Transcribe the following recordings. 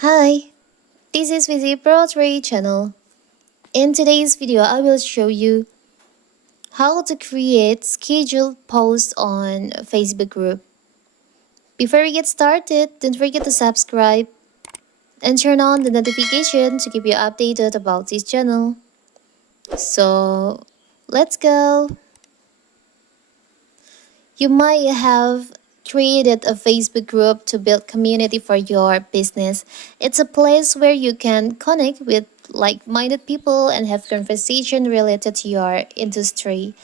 Hi, this is Vizi Pro 3 channel. In today's video, I will show you how to create scheduled posts on Facebook group. Before we get started, don't forget to subscribe and turn on the notification to keep you updated about this channel. So, let's go. You might have created a Facebook group to build community for your business. It's a place where you can connect with like-minded people and have conversation related to your industry.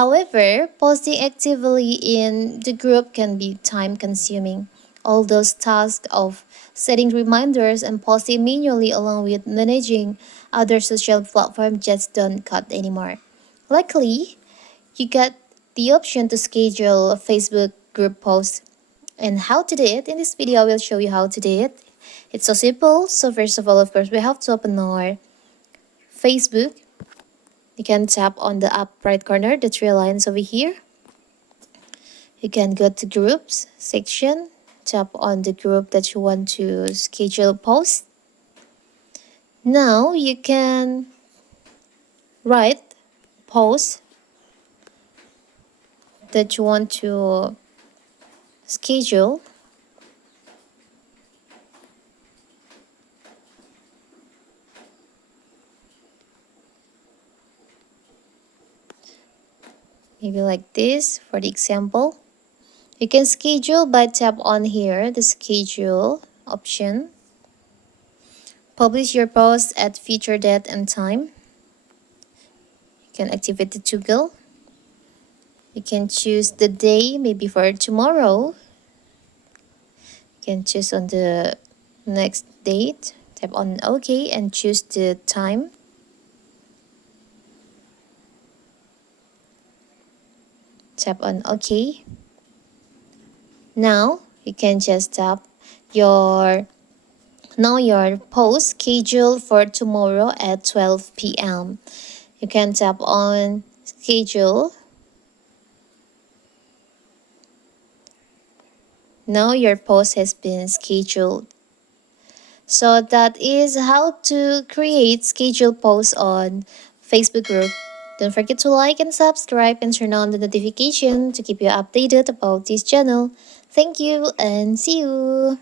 However, posting actively in the group can be time-consuming. All those tasks of setting reminders and posting manually along with managing other social platforms just don't cut anymore. Luckily, you get the option to schedule a Facebook group post. And how to do it, in this video I will show you how to do it. It's so simple. So first of all, of course, we have to open our Facebook. You can tap on the up right corner, the three lines over here. You can go to groups section, tap on the group that you want to schedule post. Now you can write post that you want to schedule. Maybe like this for the example. You can schedule by tap on here, the schedule option. Publish your post at future date and time. You can activate the toggle. You can choose the day, maybe for tomorrow. You can choose on the next date. Tap on OK and choose the time. Tap on OK. Now you can just tap your post scheduled for tomorrow at 12 p.m. You can tap on schedule. Now your post has been scheduled. So that is how to create scheduled posts on Facebook group. Don't forget to like and subscribe and turn on the notification to keep you updated about this channel. Thank you and see you.